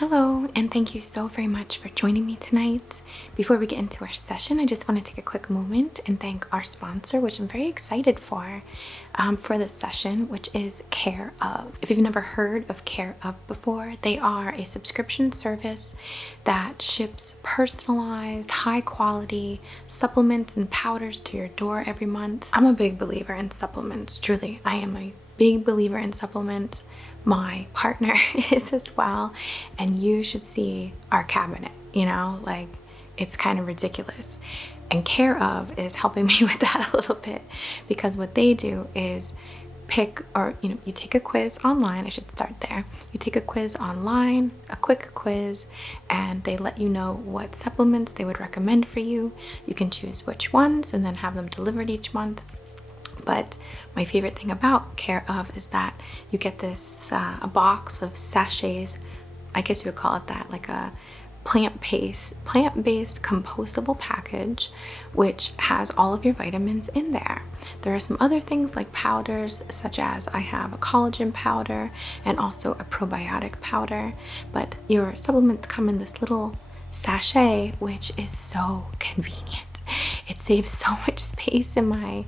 Hello, and thank you so very much for joining me tonight. Before we get into our session, I just want to take a quick moment and thank our sponsor, which I'm very excited for this session, which is Care Of. If you've never heard of Care Of before, they are a subscription service that ships personalized, high quality supplements and powders to your door every month. I'm a big believer in supplements, truly. I am a big believer in supplements. My partner is as well, and you should see our cabinet, like it's kind of ridiculous. And Care Of is helping me with that a little bit, because what they do is you take a quiz online. I should start there. You take a quiz online, a quick quiz, and they let you know what supplements they would recommend for you. You can choose which ones and then have them delivered each month. But my favorite thing about Care Of is that you get this a box of sachets, I guess you would call it that, like a plant-based compostable package, which has all of your vitamins in there. There are some other things like powders, such as I have a collagen powder and also a probiotic powder, but your supplements come in this little sachet, which is so convenient. It saves so much space in my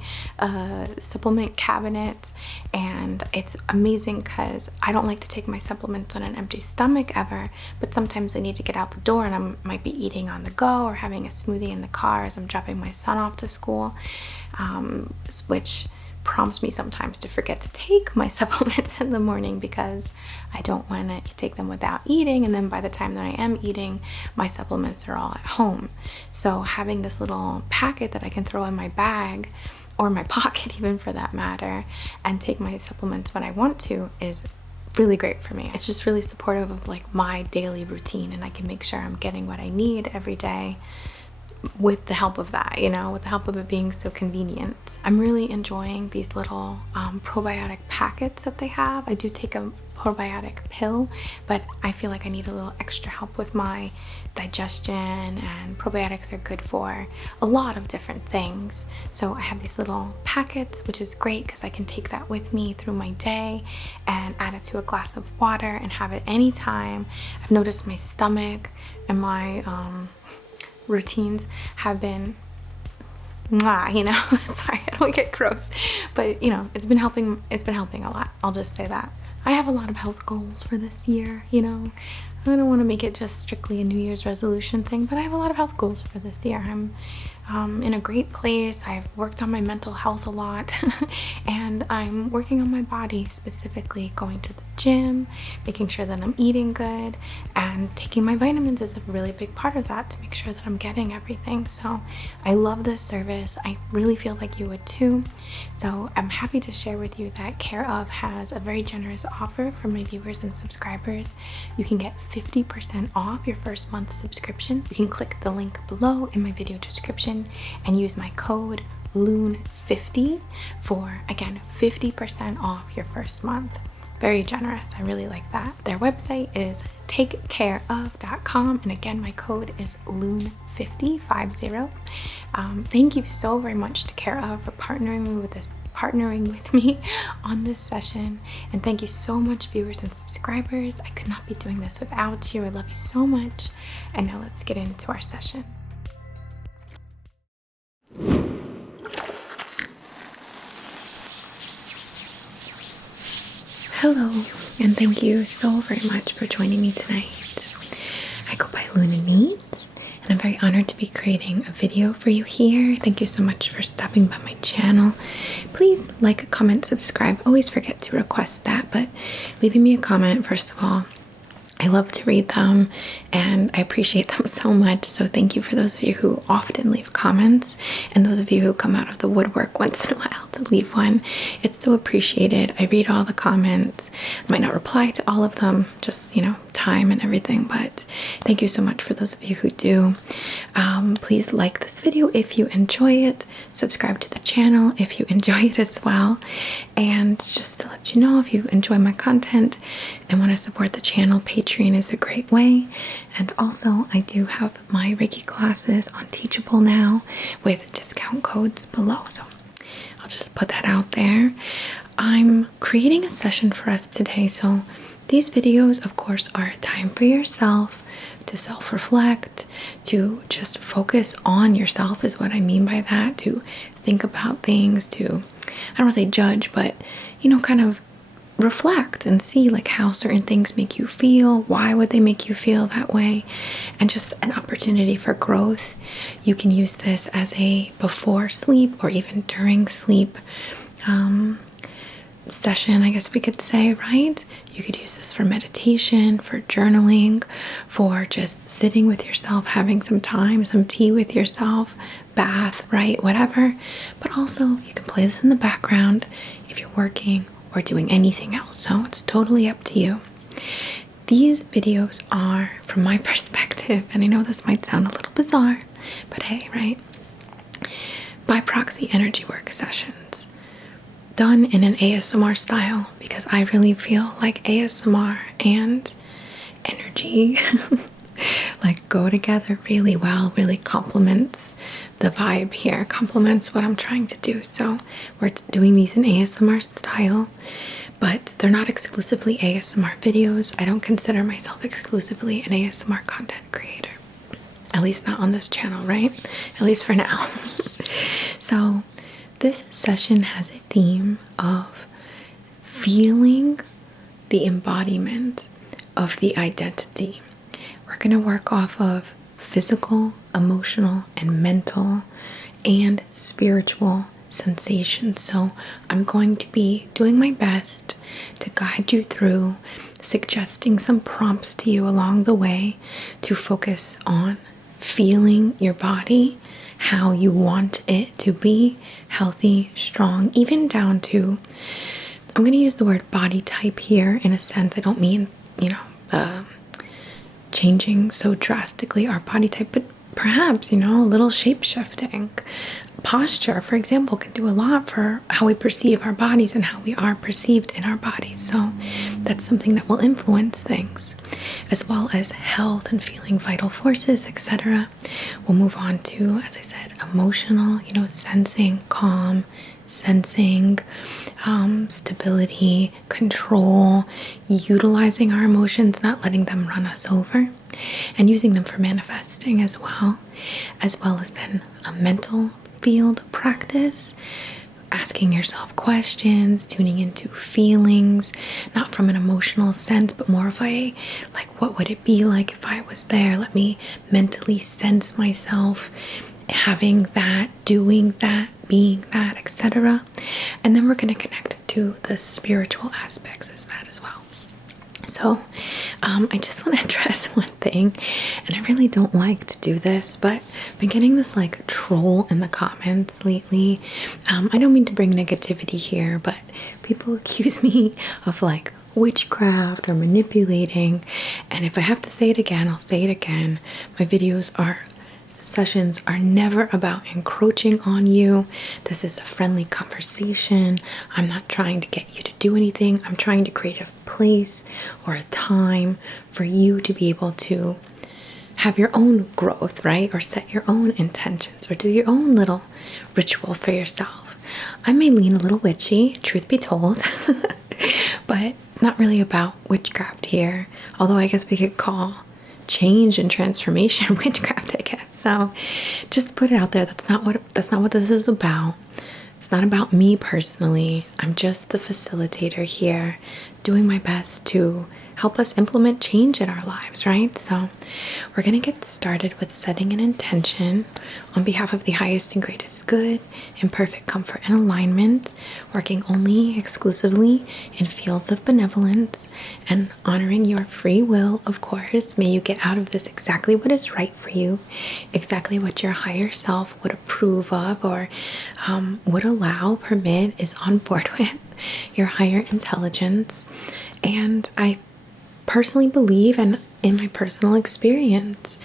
supplement cabinet, and it's amazing because I don't like to take my supplements on an empty stomach ever, but sometimes I need to get out the door and I might be eating on the go or having a smoothie in the car as I'm dropping my son off to school, which prompts me sometimes to forget to take my supplements in the morning because I don't want to take them without eating, and then by the time that I am eating, my supplements are all at home. So having this little packet that I can throw in my bag or my pocket, even for that matter, and take my supplements when I want to is really great for me. It's just really supportive of like my daily routine, and I can make sure I'm getting what I need every day with the help of that, with the help of it being so convenient. I'm really enjoying these little probiotic packets that they have. I do take a probiotic pill, but I feel like I need a little extra help with my digestion, and probiotics are good for a lot of different things. So I have these little packets, which is great because I can take that with me through my day and add it to a glass of water and have it anytime. I've noticed my stomach and my routines have been sorry, I don't get gross, but it's been helping a lot. I'll just say that. I have a lot of health goals for this year. I don't want to make it just strictly a New Year's resolution thing, but I have a lot of health goals for this year. I'm in a great place. I've worked on my mental health a lot and I'm working on my body, specifically going to the gym, making sure that I'm eating good, and taking my vitamins is a really big part of that to make sure that I'm getting everything. So I love this service. I really feel like you would too. So I'm happy to share with you that Care Of has a very generous offer for my viewers and subscribers. You can get 50% off your first month subscription. You can click the link below in my video description and use my code LOON50 for, again, 50% off your first month. Very generous. I really like that. Their website is takecareof.com, and again, my code is LOON50. Thank you so very much to Care Of for partnering with me on this session, and thank you so much, viewers and subscribers. I could not be doing this without you. I love you so much. And now let's get into our session. Hello, and thank you so very much for joining me tonight. I go by Luna Needs, and I'm very honored to be creating a video for you here. Thank you so much for stopping by my channel. Please like, comment, subscribe. Always forget to request that, but leaving me a comment, first of all, I love to read them and I appreciate them so much. So thank you for those of you who often leave comments, and those of you who come out of the woodwork once in a while to leave one. It's so appreciated. I read all the comments. I might not reply to all of them, just, time and everything, but thank you so much for those of you who do. Please like this video if you enjoy it. Subscribe to the channel if you enjoy it as well. And just to let you know, if you enjoy my content and want to support the channel, Patreon is a great way. And also, I do have my Reiki classes on Teachable now with discount codes below. So I'll just put that out there. I'm creating a session for us today. So these videos, of course, are a time for yourself to self-reflect, to just focus on yourself is what I mean by that, to think about things, to, I don't want to say judge, but, kind of reflect and see like how certain things make you feel, why would they make you feel that way, and just an opportunity for growth. You can use this as a before sleep or even during sleep session, I guess we could say, right? You could use this for meditation, for journaling, for just sitting with yourself, having some time, some tea with yourself, bath, right? Whatever. But also you can play this in the background if you're working or doing anything else. So it's totally up to you. These videos are, from my perspective, and I know this might sound a little bizarre, but hey, right? By proxy energy work sessions done in an ASMR style, because I really feel like ASMR and energy like go together really well, really complements the vibe here, complements what I'm trying to do. So we're doing these in ASMR style, but they're not exclusively ASMR videos. I don't consider myself exclusively an ASMR content creator, at least not on this channel, right? At least for now. So this session has a theme of feeling the embodiment of the identity. We're going to work off of physical, emotional, and mental and spiritual sensations. So I'm going to be doing my best to guide you through, suggesting some prompts to you along the way to focus on feeling your body, how you want it to be healthy, strong, even down to, I'm going to use the word body type here in a sense. I don't mean, changing so drastically our body type, but perhaps, a little shape shifting. Posture, for example, can do a lot for how we perceive our bodies and how we are perceived in our bodies. So that's something that will influence things, as well as health and feeling vital forces, etc. We'll move on to, as I said, emotional, sensing calm, sensing stability, control, utilizing our emotions, not letting them run us over, and using them for manifesting as well as then a mental field practice, asking yourself questions, tuning into feelings, not from an emotional sense, but more of a, like, what would it be like if I was there? Let me mentally sense myself having that, doing that, being that, etc. And then we're going to connect to the spiritual aspects as that as well. So I just want to address one thing, and I really don't like to do this, but I've been getting this like troll in the comments lately. I don't mean to bring negativity here, but people accuse me of like witchcraft or manipulating, and if I have to say it again, I'll say it again. My sessions are never about encroaching on you. This is a friendly conversation. I'm not trying to get you to do anything. I'm trying to create a place or a time for you to be able to have your own growth, right? Or set your own intentions or do your own little ritual for yourself. I may lean a little witchy, truth be told, but it's not really about witchcraft here. Although I guess we could call change and transformation witchcraft, I guess. So just put it out there. That's not what this is about. It's not about me personally. I'm just the facilitator here, doing my best to help us implement change in our lives, right? So we're going to get started with setting an intention on behalf of the highest and greatest good, in perfect comfort and alignment, working only exclusively in fields of benevolence and honoring your free will, of course. May you get out of this exactly what is right for you, exactly what your higher self would approve of or would allow, permit, is on board with, your higher intelligence. And I personally believe, and in my personal experience,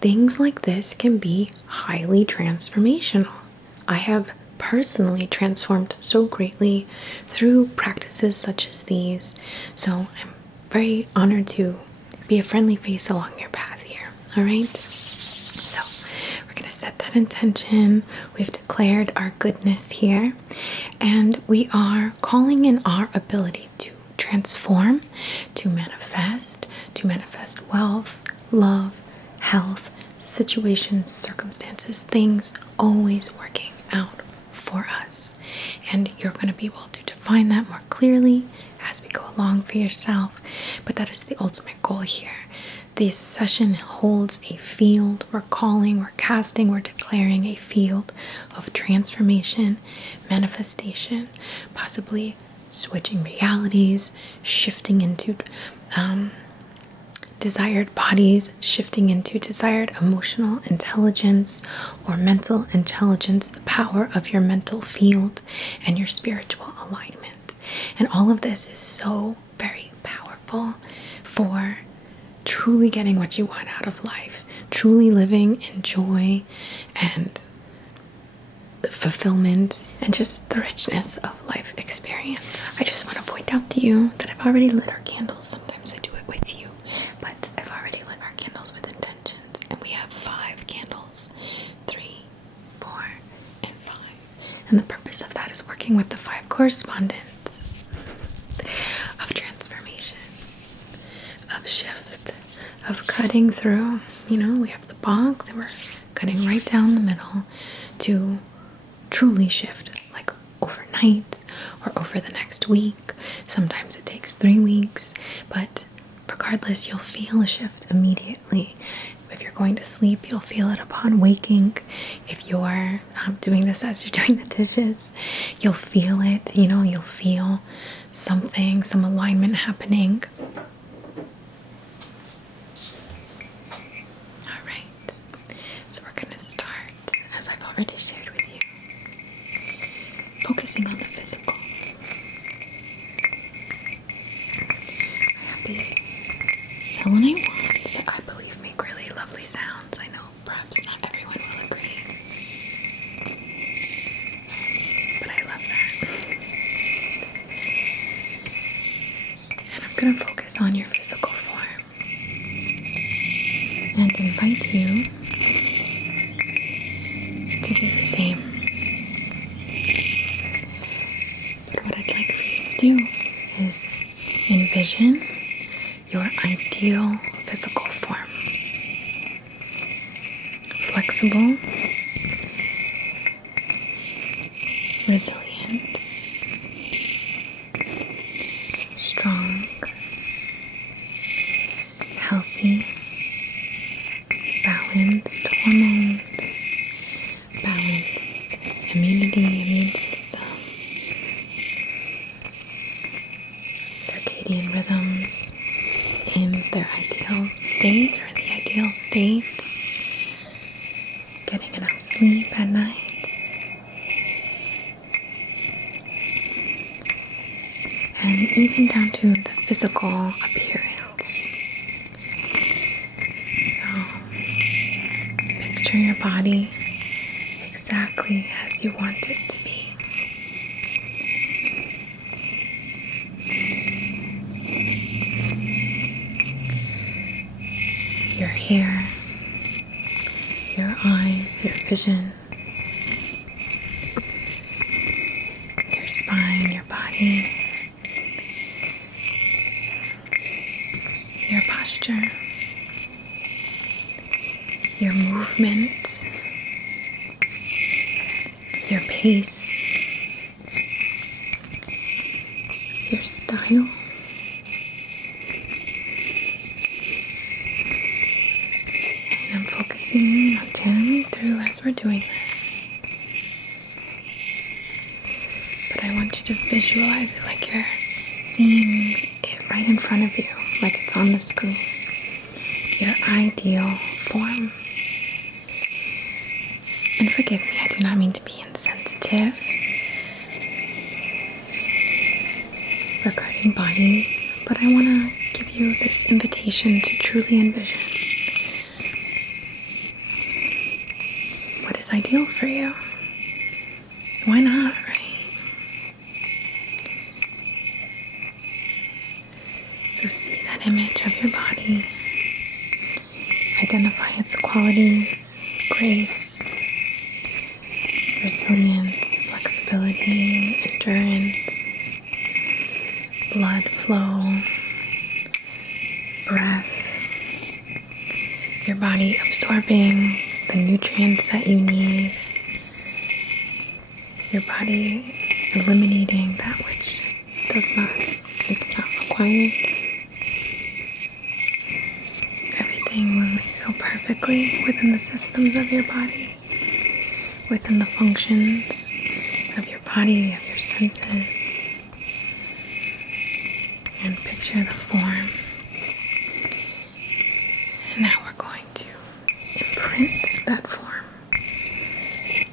things like this can be highly transformational. I have personally transformed so greatly through practices such as these. So I'm very honored to be a friendly face along your path here. All right. So we're going to set that intention. We've declared our goodness here, and we are calling in our ability to transform, to manifest wealth, love, health, situations, circumstances, things always working out for us. And you're going to be able to define that more clearly as we go along for yourself. But that is the ultimate goal here. This session holds a field. We're calling, we're casting, we're declaring a field of transformation, manifestation, possibly switching realities, shifting into desired bodies, shifting into desired emotional intelligence or mental intelligence, the power of your mental field and your spiritual alignment. And all of this is so very powerful for truly getting what you want out of life, truly living in joy and the fulfillment and just the richness of life experience. I just want to point out to you that I've already lit our candles. Sometimes I do it with you, but I've already lit our candles with intentions, and we have 5 candles, 3, 4, and 5. And the purpose of that is working with the 5 correspondents of transformation, of shift, of cutting through. We have the box and we're cutting right down the middle to truly shift, like overnight or over the next week. Sometimes it takes 3 weeks, but regardless, you'll feel a shift immediately. If you're going to sleep, you'll feel it upon waking. If you're doing this as you're doing the dishes, you'll feel it. You'll feel something, some alignment happening. All right, so we're going to start, as I've already shared with you, focusing on the physical. I have these selenite wands that I believe make really lovely sounds. I know perhaps not everyone will agree, but I love that. And I'm going to focus on your physical form and invite you to do the same. What I'd like for you to do is envision your ideal physical form. Flexible, resilient, strong, healthy, balanced hormones, balanced immune system, circadian rhythms in their ideal state or in the ideal state, getting enough sleep at night, and even down to the physical appearance. So picture your body exactly as you want it to be. Your hair, your eyes, your vision, your spine, your body, your posture, your movement, your pace, your style. And I'm focusing on channeling through as we're doing this. But I want you to visualize it like you're seeing it right in front of you, like it's on the screen. Your ideal form. And forgive me, I do not mean to be insensitive regarding bodies, but I want to give you this invitation to truly envision what is ideal for you. Why not, right? So see that image of your body. Identify its qualities, grace, resilience, flexibility, endurance, blood flow, your body absorbing the nutrients that you need, your body eliminating that which it's not required. Everything moving so perfectly within the systems of your body, within the functions of your body, of your senses. And picture the form. And now we're going to imprint that form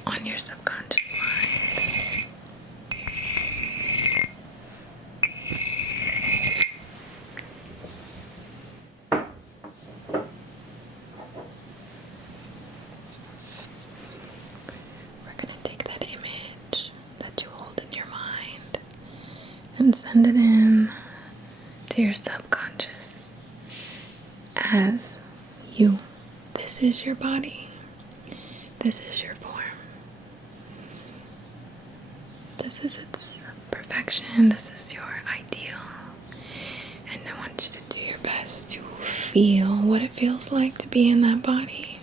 on your subconscious mind. We're going to take that image that you hold in your mind and send it in to your subconscious as you. This is your body. This is your form. This is its perfection. This is your ideal. And I want you to do your best to feel what it feels like to be in that body.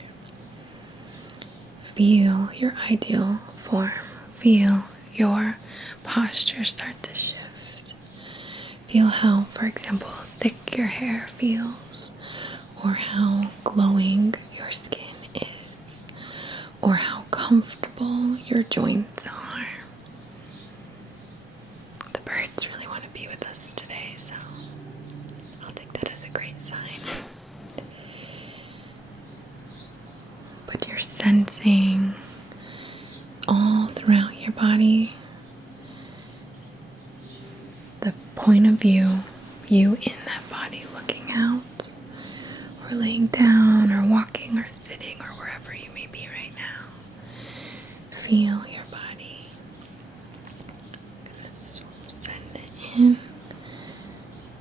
Feel your ideal form. Feel your posture start to shift. Feel how, for example, thick your hair feels, or how glowing your skin is, or how comfortable your joints are. The birds really want to be with us today, so I'll take that as a great sign. But you're sensing all throughout your body the point of view, you in that body looking out, or laying down, or walking, or sitting, or wherever you may be right now. Feel your body. Just send it in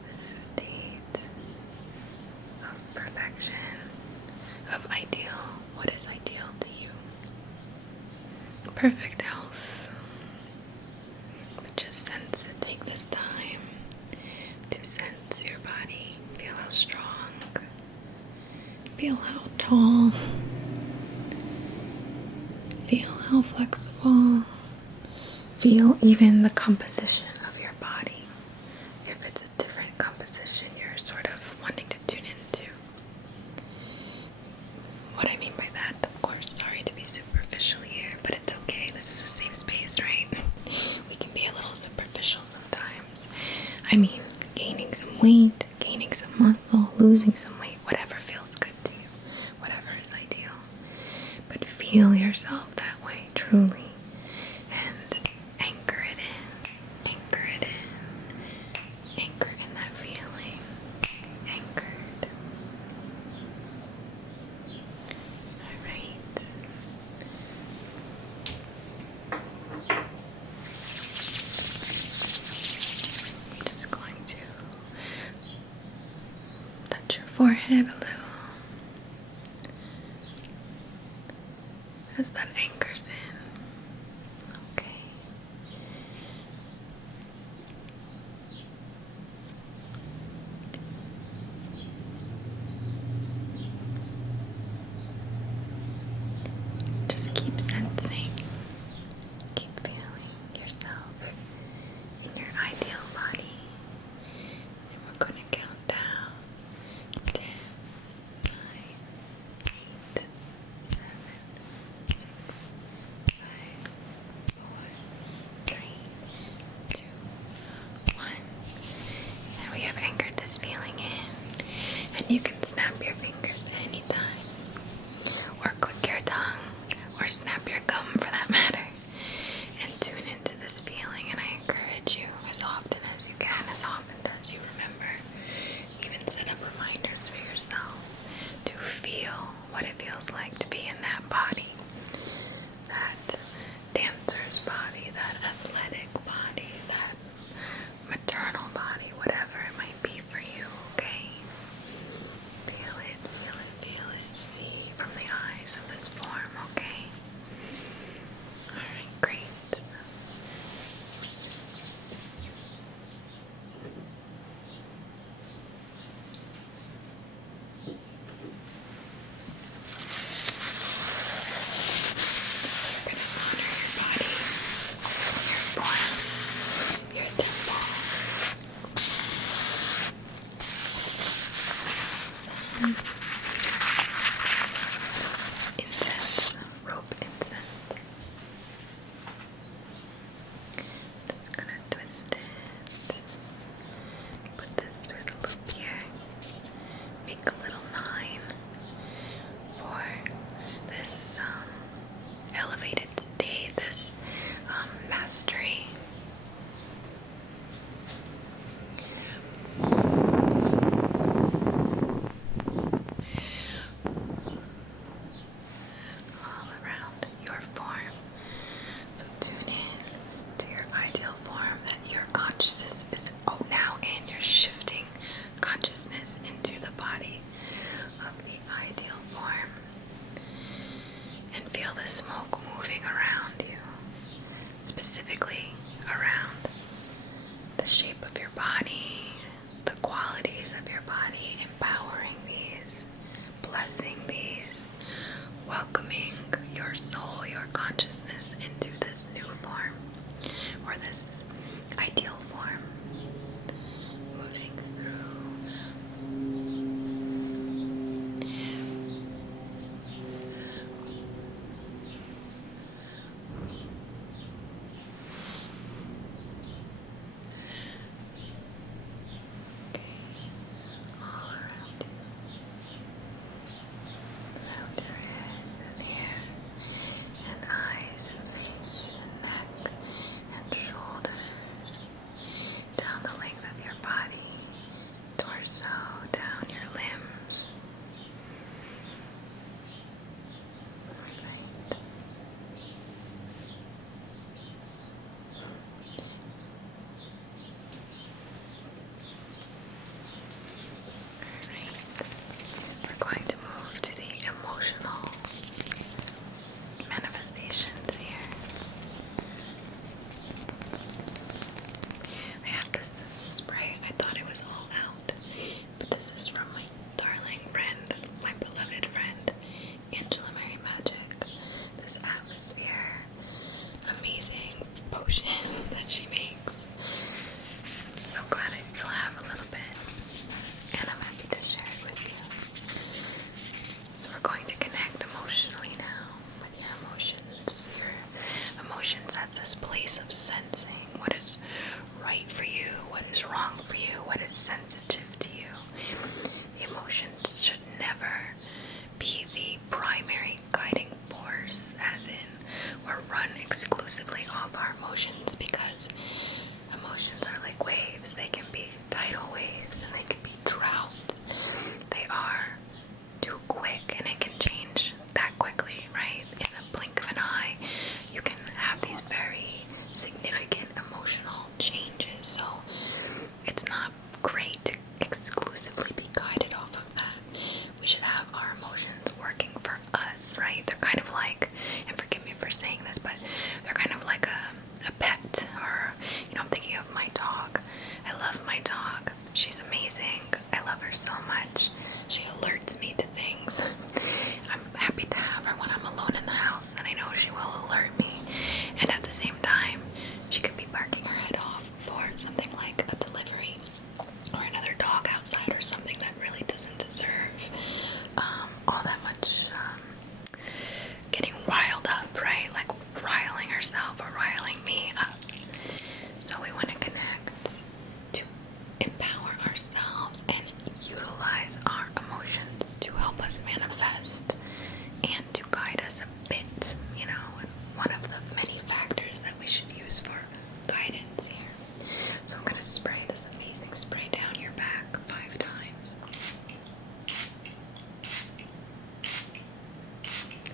this state of perfection, of ideal. What is ideal to you? Perfect health. But just sense it. Take this time to sense your body. Feel how strong. Feel how tall. Feel how flexible. Feel even the composition of your body. If it's a different composition you're sort of wanting to tune into. What I mean by that, of course, sorry to be superficial here, but it's okay. This is a safe space, right? We can be a little superficial sometimes. I mean, gaining some weight, gaining some muscle, losing some weight, whatever feels good to you, whatever is ideal. But feel yourself that way, truly, and anchor it in, anchor it in, anchor in that feeling, anchored. All right. I'm just going to touch your forehead a little as that anchors in. Okay. Just keep sensing, keep feeling yourself in your ideal body. And we're going to count down 10, 9, 8, 7, 6, 5, 4, 3, 2, 1. And we have anchored this feeling in. And you can snap your fingers anytime, or click your tongue, or snap your gum for that matter, and tune into this feeling. And I encourage you, as often as you can, as often as you remember, even set up reminders for yourself to feel what it feels like to be in that body, that dancer's body, that athletic body, that maternal body, whatever it might be for you, okay? Feel it, feel it, feel it. See from the eyes of this form, okay? Alright, great. incense, rope incense. Just gonna twist it. Put this through the loop here. Make a little 9 for this elevated state, this mastery. All around your form. So tune in to your ideal form that your consciousness is now, and you're shifting consciousness into the body of the ideal form. And feel the smoke moving around you, specifically around the shape of your body, the qualities of your body, empowering these, blessing these, welcoming your soul, your consciousness into this new form, or this ideal form, moving through. All around you, around your head and hair and eyes and face and neck and shoulders, down the length of your body, torso, down your limbs. Right. We're going to move to the emotional manifestations here. I have this spray. I thought it was all out, but this is from my darling friend, my beloved friend, Angela Mary Magic. This atmosphere, amazing potion that she makes. I'm so glad I still have a little bit, and I'm happy to share it with you. So we're going to connect emotionally now with your emotions. Your emotions at this place of sensing what is right for you, what is wrong for you, what is sensitive to you. The emotions should never be the primary guiding force, as in or run exclusively off our emotions, because emotions are like waves. They can be tidal waves and they can be droughts. They are too quick and it can change that quickly, right? In the blink of an eye, you can have these very significant emotional changes. So it's not great to exclusively be guided off of that. We should have our emotions working for us, right? They're kind of like, and forgive me for saying this, but they're kind of like a pet, or, I'm thinking of my dog. I love my dog. She's amazing. I love her so much. She alerts me to things. I'm happy to have her when I'm alone in the house, and I know she will alert me. And at the same time, she could be barking her head off for something like a delivery or another dog outside or something that really doesn't deserve all that much getting riled up, right? Like riling herself or riling me up. So we want to connect to empower ourselves and utilize our emotions to help us manifest and to guide us a bit, one of the many factors that we should use for guidance here. So I'm going to spray this amazing spray down your back 5 times.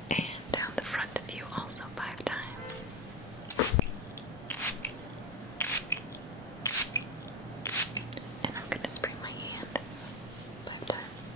And down the front of you also 5 times. And I'm going to spray my hand 5 times.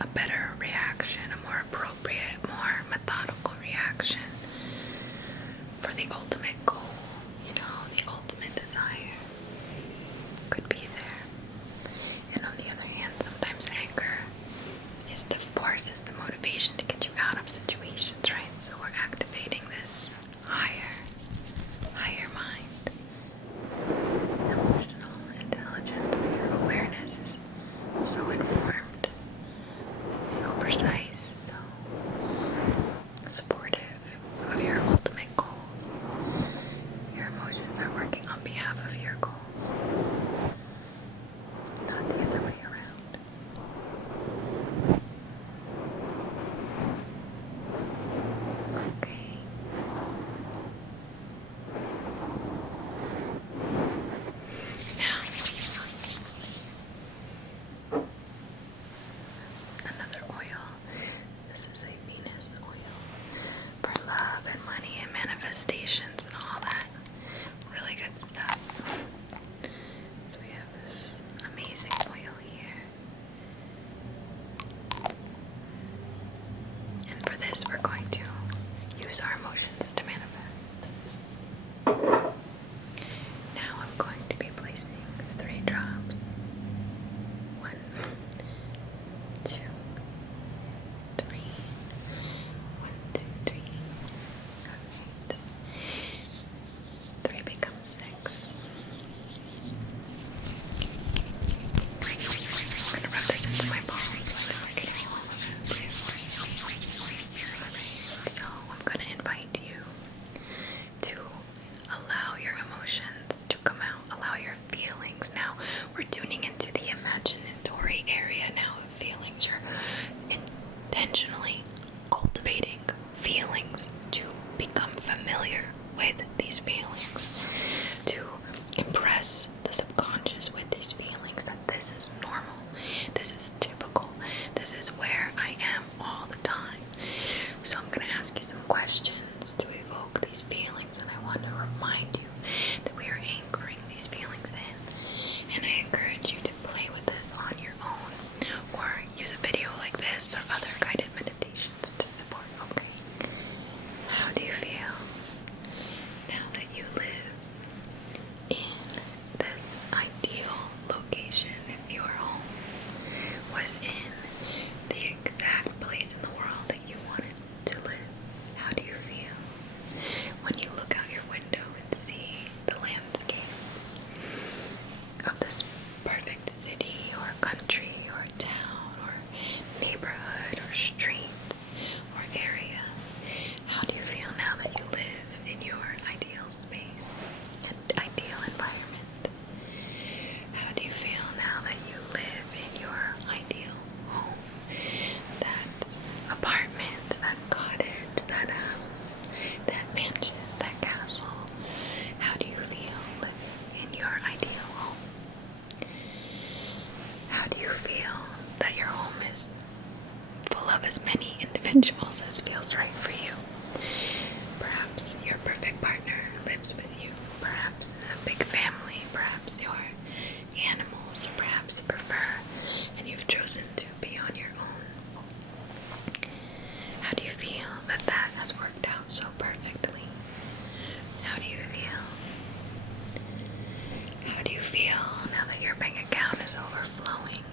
a better reaction, a more appropriate, more methodical reaction for the ultimate goal, the ultimate desire could be there. And on the other hand, sometimes anger is the force, is the motivation to get you out of situations, right? So we're activating this higher mind, emotional intelligence. Your awareness is so informed, so precise, so supportive of your ultimate goal. Your emotions are working on behalf of your goals, not the other way around. Okay. Now, another oil. This is a Venus oil for love and money and manifestations and all that. Really good stuff. So we have this amazing oil here. And for this, we're going to use our emotions to manifest. Now I'm going to be placing 3 drops. 1, 2, 3. 1, 2, 3. Alright. 3 becomes 6. I'm going to rub this into my palms so I don't get any all of it. Alright, so I'm going to invite you to allow your emotions to come out, allow your feelings. Now we're tuning into the imaginatory area now of feelings. You're intentionally cultivating feelings to become familiar with these feelings, to impress the subconscious with these feelings that this is normal, this is typical, this is where I am all the time. So I'm going to ask you some questions to evoke these feelings, and I want to remind you that we are anchoring these feelings in. And I encourage you to play with this on your own, or use a video like this or other guided meditations to support. Okay. How do you feel now that you live in this ideal location? If your home was in the exact place in the world that you wanted to live, how do you feel when you look out your window and see the landscape of this perfect city or country or town or neighborhood or street or area? How do you feel now that you live in your ideal space and ideal environment? How do you feel now that you live in your ideal home? That apartment, that cottage, that house, that mansion, that castle. How do you feel living in your ideal home? How do you feel that your home is full of as many individuals as feels right for you? Perhaps your perfect partner lives with you. Perhaps a big family. Perhaps your animals. Perhaps you prefer and you've chosen to be on your own. How do you feel that that has worked out so perfectly? How do you feel? How do you feel now that your bank account is overflowing?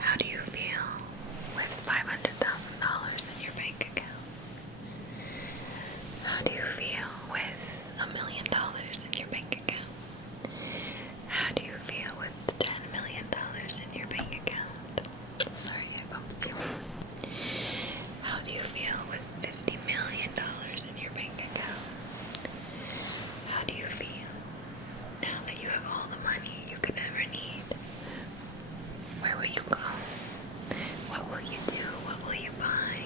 How do you feel with $500,000 in your bank account? How do you feel with $1 million in your bank account? How do you feel with $10 million in your bank account? Sorry, I bumped you. How do you feel with $50 million in your bank account? How do you feel now that you have all the money you could ever need? Where will you go? What will you do? What will you buy?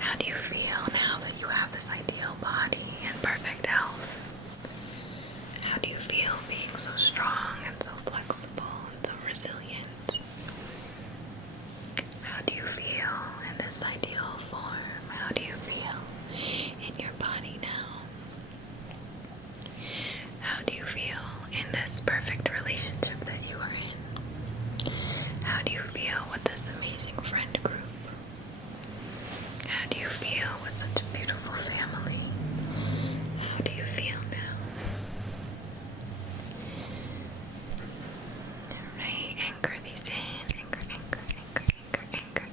How do you feel now that you have this ideal body and perfect health? How do you feel being so strong and so flexible and so resilient? How do you feel do you feel with this amazing friend group? How do you feel with such a beautiful family? How do you feel now? Alright, anchor these in. Anchor, anchor, anchor, anchor, anchor.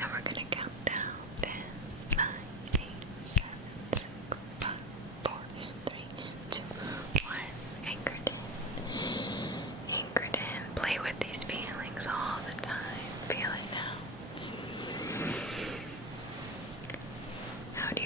And we're gonna count down 10, 9, 8, 7, 6, 5, 4, 3, 2, 1. Anchored in. Anchored in. Play with these feelings all the time. Feel it now. How do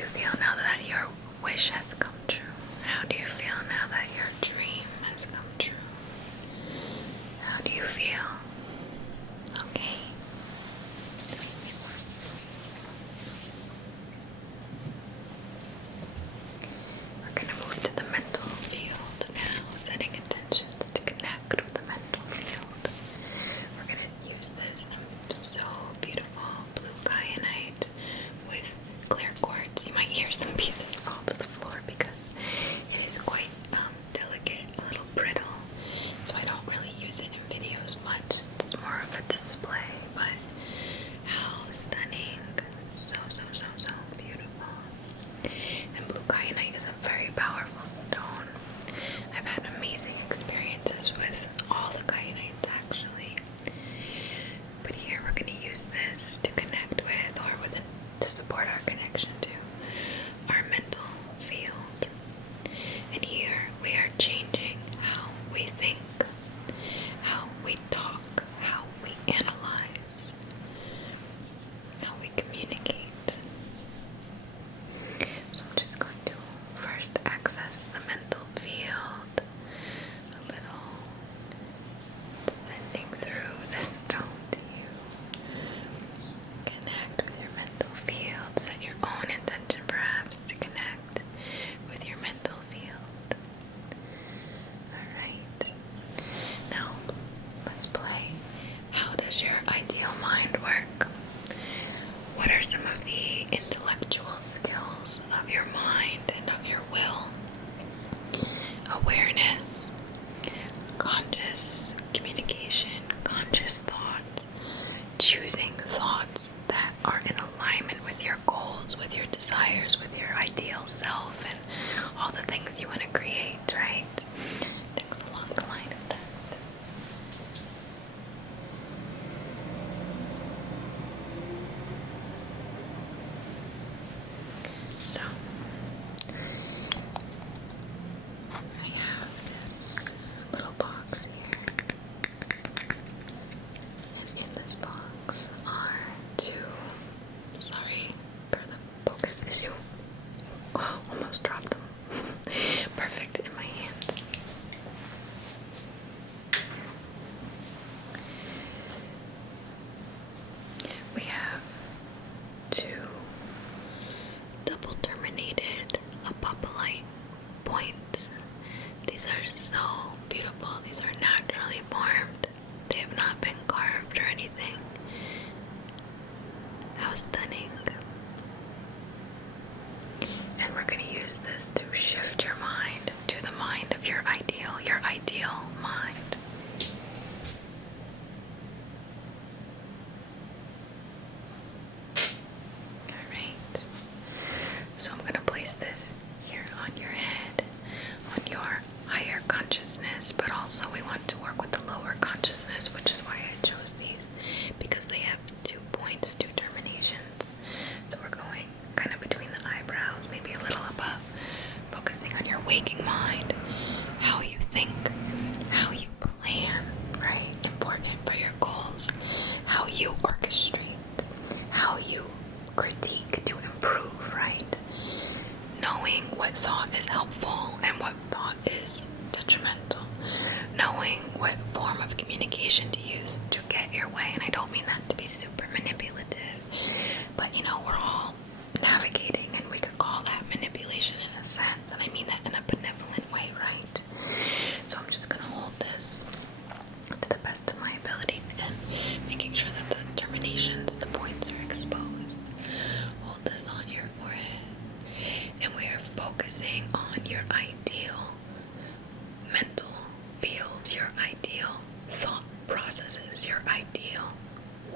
is your ideal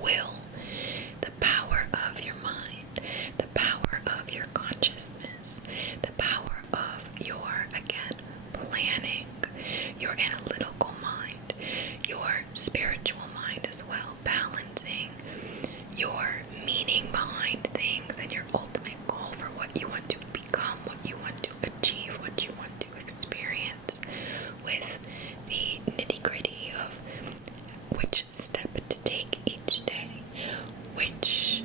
will, the power of your mind, the power of your consciousness, the power of your, again, planning, your analytical mind, your spiritual mind as well, balancing your meaning behind things and your ultimate goal for what you want to become, what you want to achieve, what you want to experience, with the nitty-gritty of which step to take each day, which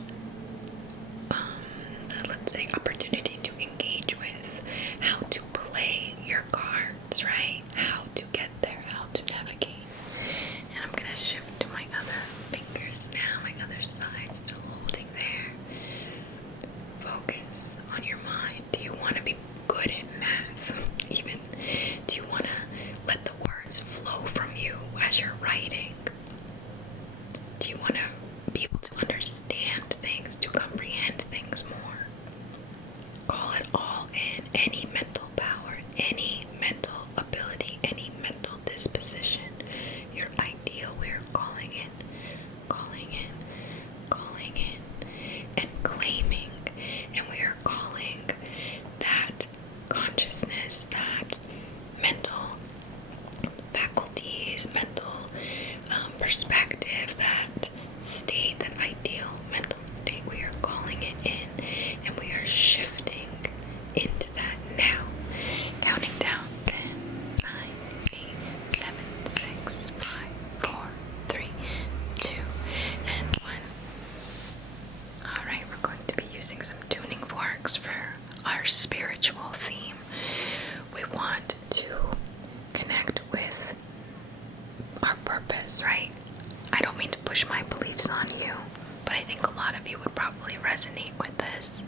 let's say opportunity to engage with, how to play your cards, right? How to get there, how to navigate. And I'm gonna shift to my other fingers now, my other side, still holding there. Focus on your mind. Do you want to be good at math? Even, do you want to let the words flow from you as you're writing? Do you want to be able to understand things, to comprehend things more? Call it all in. Any mental power, any mental ability, any mental disposition, your ideal, we're calling in, and claiming. And we are calling that consciousness, that mental faculties, mental perspective, that state, that ideal mental state, we are calling it in, and we are shifting into that now. Counting down 10, 9, 8, 7, 6, 5, 4, 3, 2, and 1. Alright, we're going to be using some tuning forks for our spiritual theme. We want to connect with our purpose, right? I don't mean to push my beliefs on you, but I think a lot of you would probably resonate with this.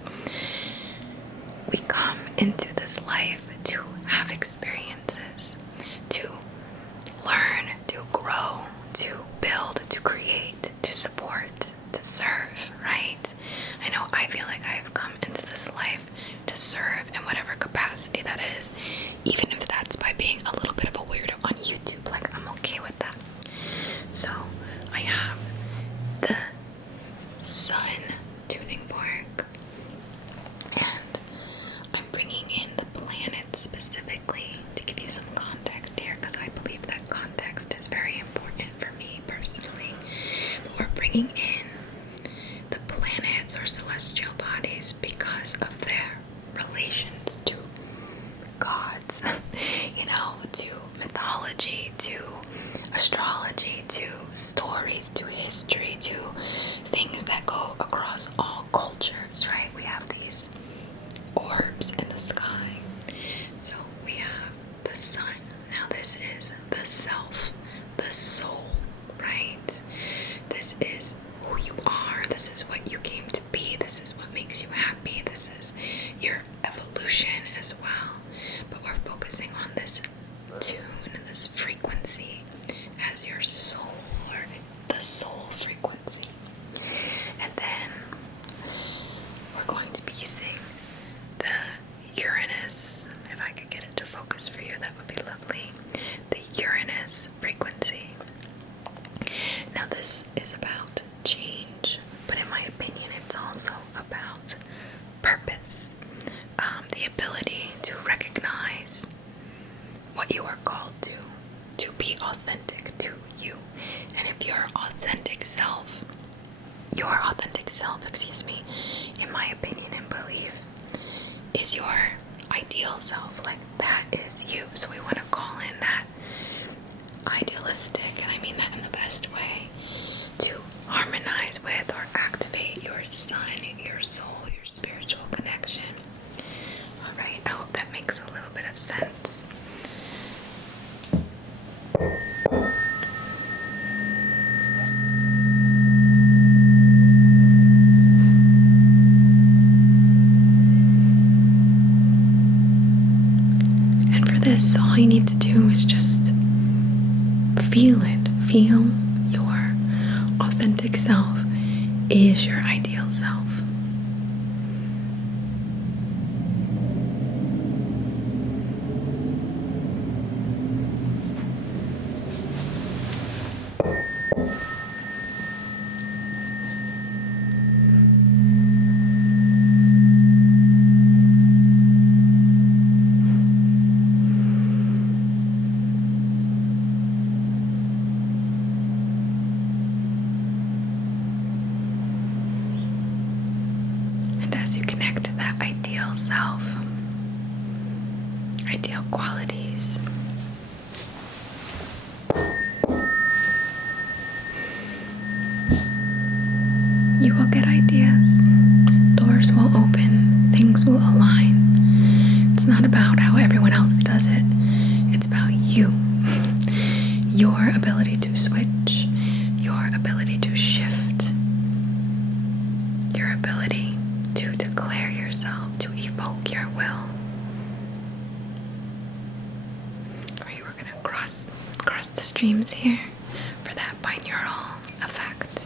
We come into this life to have experiences, to learn, to grow, to build, to create, to support, to serve, right? I know I feel like I've come into this life to serve in whatever capacity that is, even if that's by being a little bit of a weirdo on YouTube. Like, I'm okay with that. So I have the sun tuning fork, and I'm bringing in the planets specifically to give you some context here, because I believe that context is very important for me personally. But we're bringing in the planets or celestial bodies because of their relations to gods, to mythology, to astrology, to stories, to history, to things that go across all cultures, right? We have these orbs in the sky. So we have the sun. Now this is the self, the soul, right? This is who you are. This is what you came to be. This is what makes you happy. This is your evolution as well. But we're focusing on this tune and this frequency as your soul, or the soul frequency. And then we're going to be using the Uranus. If I could get it to focus for you, that would be lovely. The Uranus frequency. Now this is about change, but in my opinion it's also about purpose. The ability to recognize what you are called to be authentic to you. And if your authentic self, in my opinion and belief, is your ideal self, like that is you. So we want to call in that idealistic, and I mean that in the best way, to harmonize with or activate your sun, your soul, your spiritual connection. Alright, I hope that makes a little bit of sense. And for this, all you need to do is just feel it. Feel your authentic self is your ideal self. that ideal self, ideal qualities. You will get ideas, doors will open, things will align. It's not about how everyone else does it, it's about you. Your ability to switch, your ability to shift, your ability to declare yourself, to evoke your will. Alright, we're gonna cross the streams here for that binaural effect.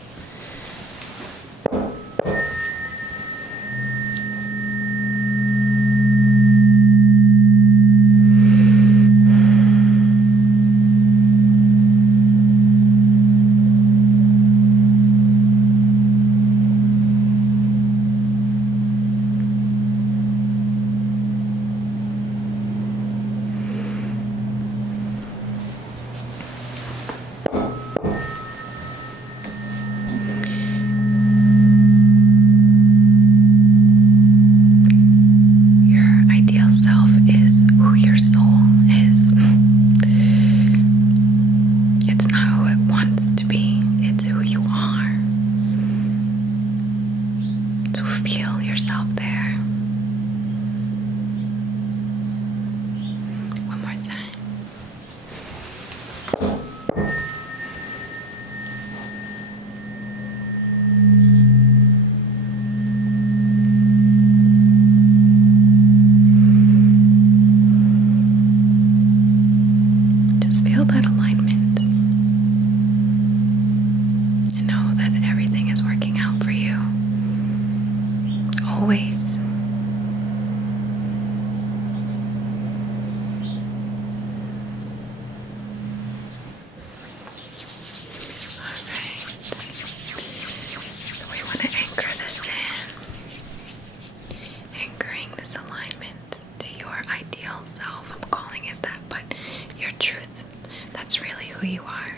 Who you are.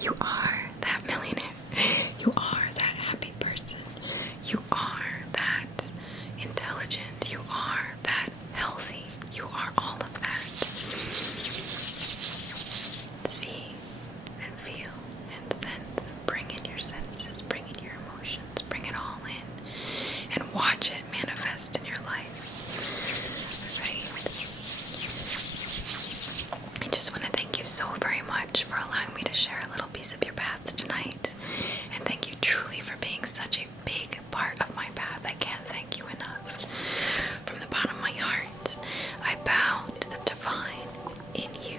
You are that millionaire. You are that happy person. You are that intelligent. You are that healthy. You are all of that. See and feel and sense. Bring in your senses. Bring in your emotions. Bring it all in. And watch it manifest in your life. I just want to thank you so very much for allowing me to share a little piece of your path tonight. And thank you truly for being such a big part of my path. I can't thank you enough. From the bottom of my heart, I bow to the divine in you.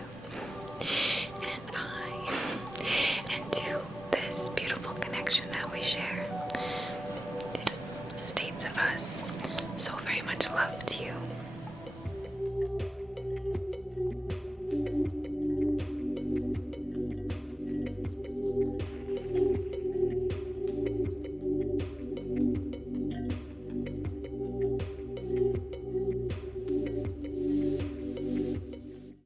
And to this beautiful connection that we share. These states of us. So very much love to you.